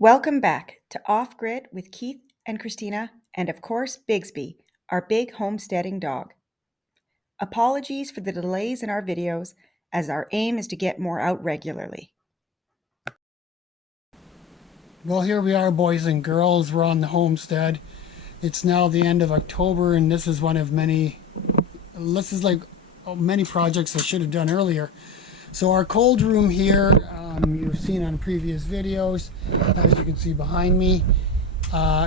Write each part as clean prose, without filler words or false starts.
Welcome back to Off Grid with Keith and Christina, and of course, Bigsby, our big homesteading dog. Apologies for the delays in our videos, as our aim is to get more out regularly. Well, here we are, boys and girls. We're on the homestead. It's now the end of October, and this is one of many. This is like many projects I should have done earlier. So our cold room here, you've seen on previous videos, as you can see behind me,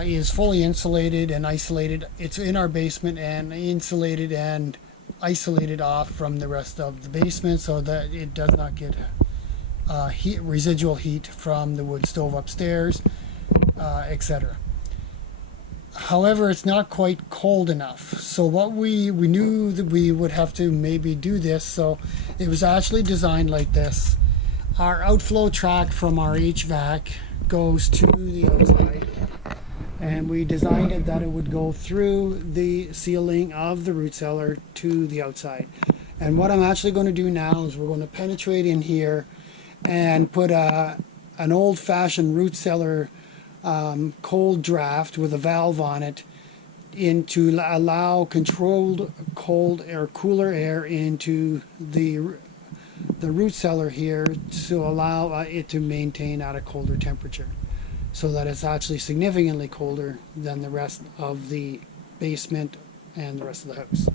is fully insulated and isolated. It's in our basement and insulated and isolated off from the rest of the basement so that it does not get residual heat from the wood stove upstairs, etc. However, it's not quite cold enough. So what we knew that we would have to maybe do this, so it was actually designed like this. Our outflow track from our HVAC goes to the outside, and we designed it that it would go through the ceiling of the root cellar to the outside. And what I'm actually going to do now is we're going to penetrate in here and put an old-fashioned root cellar cold draft with a valve on it to allow controlled cold or cooler air into the root cellar here to allow it to maintain at a colder temperature, so that it's actually significantly colder than the rest of the basement and the rest of the house.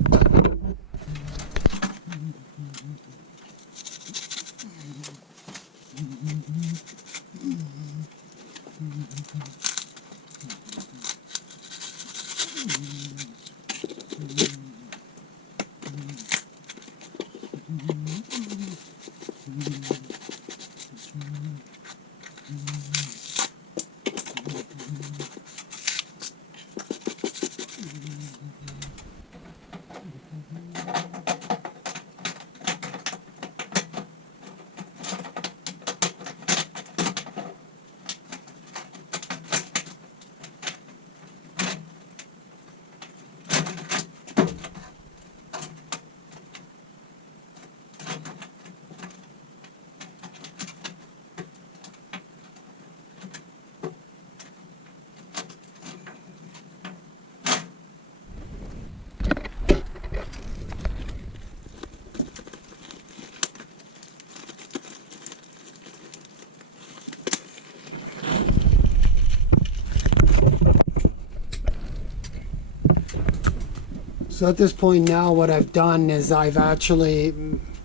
So at this point now, what I've done is I've actually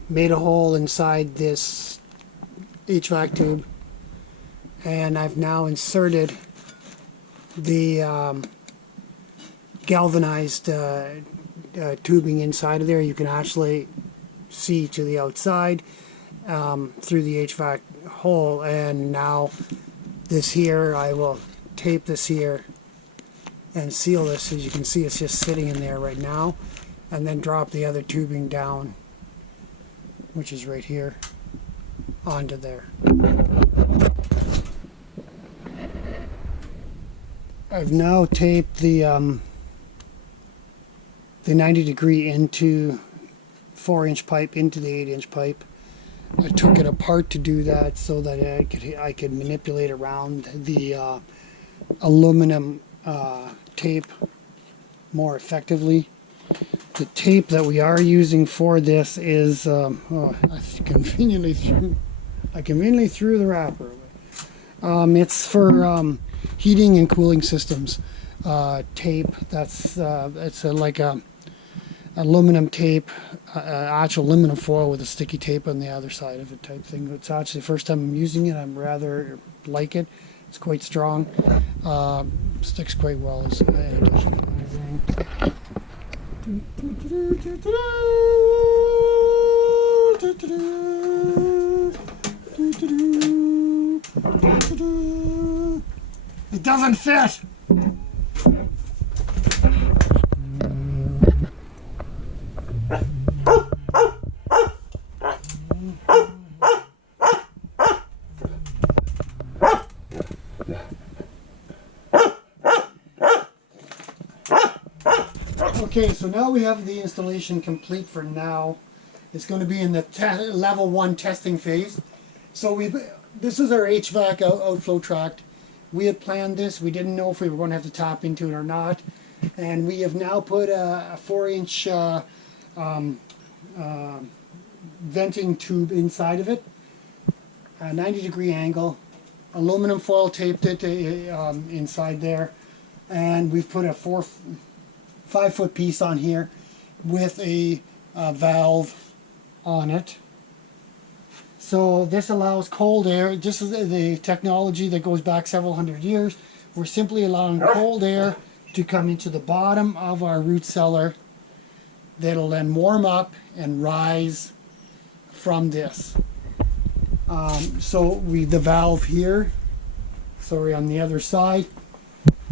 made a hole inside this HVAC tube, and I've now inserted the galvanized tubing inside of there. You can actually see to the outside through the HVAC hole, and now this here, I will tape this here and seal this. As you can see, it's just sitting in there right now, and then drop the other tubing down, which is right here, onto there. I've now taped the 90-degree into 4-inch pipe into the 8-inch pipe. I took it apart to do that so that I could manipulate around the aluminum tape more effectively. The tape that we are using for this is I conveniently threw the wrapper away. It's for heating and cooling systems tape. That's it's like a aluminum tape, actual aluminum foil with a sticky tape on the other side of it type thing. It's actually the first time I'm using it. I'm rather like it. It's quite strong. Sticks quite well as an addition to anything. It doesn't fit! Okay, so now we have the installation complete for now. It's going to be in the level 1 testing phase. So this is our HVAC outflow tract, We had planned this. We didn't know if we were going to have to tap into it or not. And we have now put a 4-inch venting tube inside of it, a 90-degree angle. Aluminum foil taped it inside there. And we've put a 5-foot piece on here with a valve on it. So this allows cold air. This is the technology that goes back several hundred years. We're simply allowing cold air to come into the bottom of our root cellar that'll then warm up and rise from this. So the valve here, sorry, on the other side.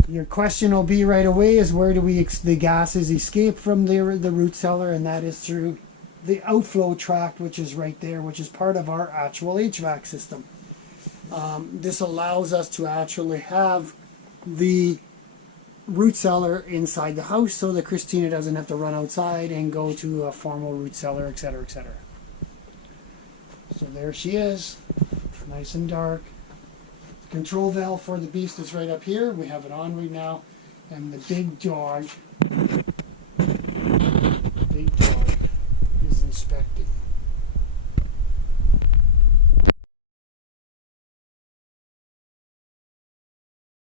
Your question will be right away is where do the gases escape from the root cellar, and that is through the outflow tract, which is right there, which is part of our actual HVAC system. This allows us to actually have the root cellar inside the house so that Christina doesn't have to run outside and go to a formal root cellar, etc., etc. So there she is, nice and dark. The control valve for the beast is right up here. We have it on right now. And the big dog is inspecting.